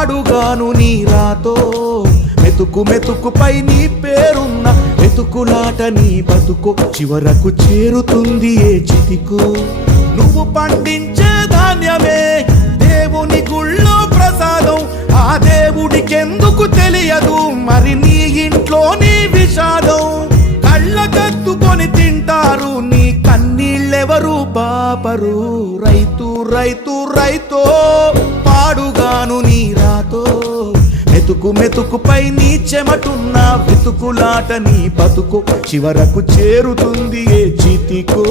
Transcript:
పాడుగాను నీ రాతో మెతుకు మెతుకుపై నీ పేరున్న మెతుకులాట నీ బతుకు చివరకు చేరుతుంది ఏ చితికు నువ్వు పండించే ధాన్యమే దేవుని గుళ్ళో ప్రసాదం ఆ దేవుడికెందుకు తెలియదు మరి నీ ఇంట్లో నీ విషాదం కళ్ళకత్తుకొని తింటారు నీ కన్నీళ్ళెవరు బాపరు రైతు రైతు రైతో పాడుగాను నీ రాతో మెతుకు మెతుకుపై నీ చెమటున్న వెతుకులాట నీ బతుకు చివరకు చేరుతుంది ఏ చితికో